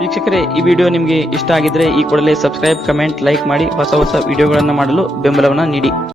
ವೀಕ್ಷಕರೇ, ಈ ವಿಡಿಯೋ ನಿಮಗೆ ಇಷ್ಟ ಆಗಿದ್ರೆ ಈ ಕೂಡಲೇ ಸಬ್ಸ್ಕ್ರೈಬ್, ಕಮೆಂಟ್, ಲೈಕ್ ಮಾಡಿ ಹೊಸ ವಿಡಿಯೋಗಳನ್ನು ಮಾಡಲು ಬೆಂಬಲವನ್ನು ನೀಡಿ.